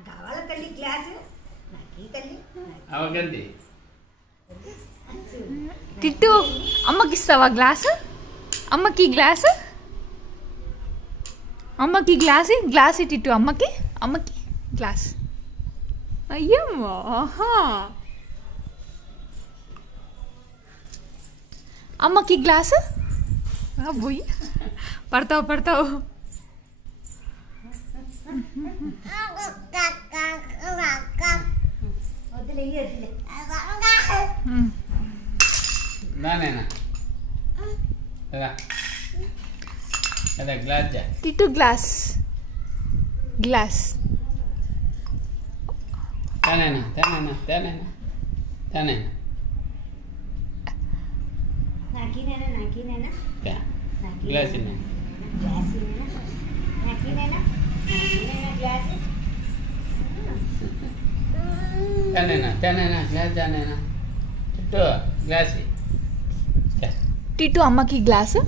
కావాలా తల్లి గ్లాసు నాకి తల్లి అవగండి టిట్టు అమ్మకి ఇస్తావా గ్లాసు అమ్మకి గ్లాసు అమ్మకి గ్లాస్ టిట్టు అమ్మకి గ్లాస్ అయ్యమ్మా అమ్మకి గ్లాసు పోయి పడతావు వద్దులే వద్దులే నానేనా అదే గ్లాస్ టిట్టు గ్లాస్ తనేనా నాకినేనా గ్లాస్ గ్లాస్ నాకినేనా గ్లాస్ తనేనా గ్లాస్ చుట్టూ గ్లాస్ టిట్టు అమ్మకి గ్లాసు